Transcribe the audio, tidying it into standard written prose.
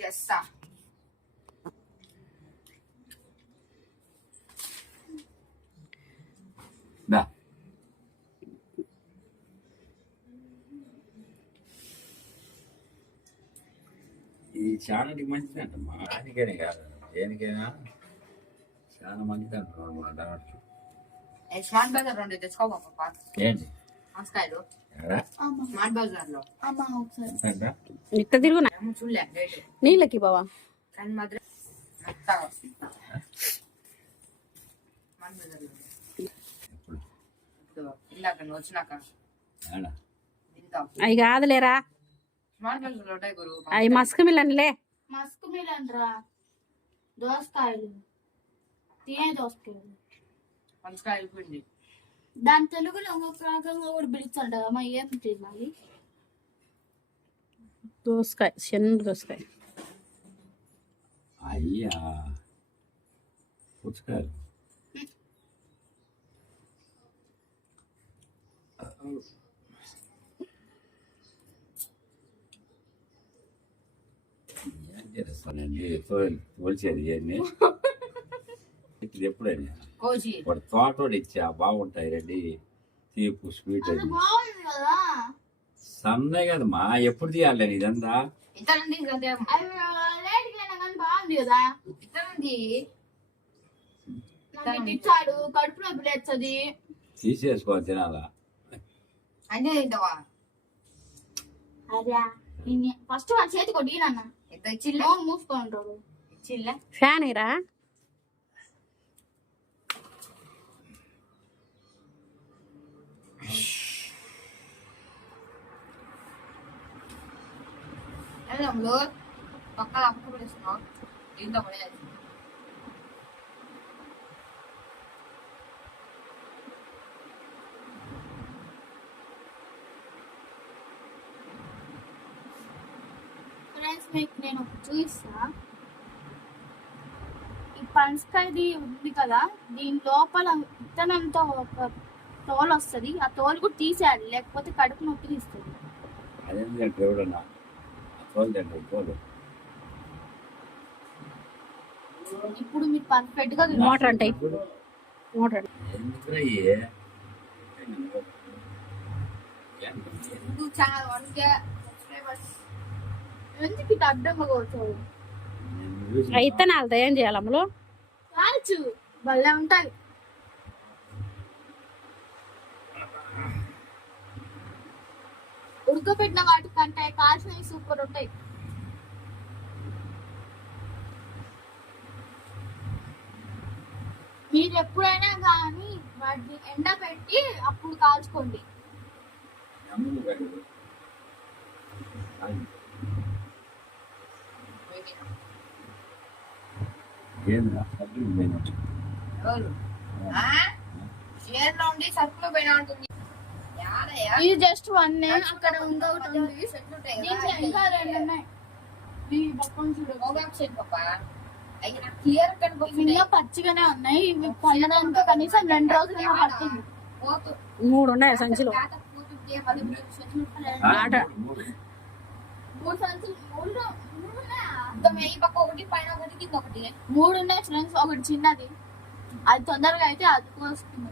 చేస్తా. ఈ చాలాకి మంచిది అంటమ్మా, ఆయనకైనా కాదు దేనికైనా చాలా మంచిది అంటున్నాడు. స్మార్ట్ బజార్ 2 తెచ్చుకోపా. ఏంటి వంకాయలు స్మార్ట్ బజార్ లో ఇట్ట తిరుగునా చూడలే నీళ్ళకి బావా కానీ మాత్రం మెత్తగా స్మార్ట్ బజార్ లో ఇందాక నువ్వు వచ్చినాక అవి కాదులేరా, స్మార్ట్ బజార్ లో ఉంటాయి గురు. అవి మస్క్ మిలన్లే. మస్క్ మిలన్ రా, దోసకాయలు, తినే దోసకాయలు, వంకాయలు పిండి. దాని తెలుగులో ఇంకొక రకంగా కూడా పిలుస్తుంటారు అమ్మా. ఏం తినాలి? దోసకాయ, చిన్న దోసకాయ. అయ్యా పుచ్చకాయలు ఏం చేస్తానండి, తోల్చేది ఇవన్నీ. ఇది ఎప్పుడైనా వాడు తోటోడు ఇచ్చా బాగుంటాయి రెడ్డి, తీపు స్వీట్ అది బాగుంది కదా. సన్నే కదమ్మా, ఎప్పుడు తీయాలి ఇదంతా? ఇతరుంది బాగుంది కదా. ఇచ్చాడు, కడుపు నొప్పి లేస్తుంది. తీసేసుకోవాలి తినాలా అంటే తింటావా? అదే ఫస్ట్ వాళ్ళ చేతి కొట్టి నాన్న ఇచ్చిల్లే మూసుకొని ఉంటాడు. ఇచ్చిల్లే ఫ్యాన్ ఇరా పక్కన అప్పుడు పిలుస్తున్నావు దీంతో పడేది. ఫ్రెండ్స్ మీకు నేను చూపిస్తా. ఈ పనసకాయది ఉంది కదా, దీని లోపల విత్తనంతో ఒక తోలు వస్తుంది. ఆ తోలు కూడా తీసేయాలి, లేకపోతే కడుపు నొప్పి తీస్తుంది. అదేంటంటే ఎవడన్నా తోలుదండి తోలు. ఇప్పుడు మీరు పర్ఫెక్ట్ గా మోటార్ అంటే మోటార్ ఎందుకు ఇట్లా అడ్డంగా కూర్చోవు? ఇత్తనాలతో ఏం చేయాలి అమ్మలు? కాల్చు, భలే ఉంటాయి. ఉడకబెట్టిన వాటి కంటే కాల్చినవి సూపర్ ఉంటాయి. మీరు ఎప్పుడైనా కానీ వాటిని ఎండబెట్టి అప్పుడు కాల్చుకోండి. ఇది జస్ట్ 1 అక్కడ ఇంకొకటి ఉంది, ఇంకా 2 ఉన్నాయి. ఇంకా పచ్చిగానే ఉన్నాయి. ఇవి పండడానికి కనీసం 2 రోజులు పడుతుంది. 3 ఉన్నాయి సంచిలో. 3 ఉన్నాయి ఫ్రెండ్స్. ఒకటి చిన్నది, అది తొందరగా అయితే అది వస్తుంది.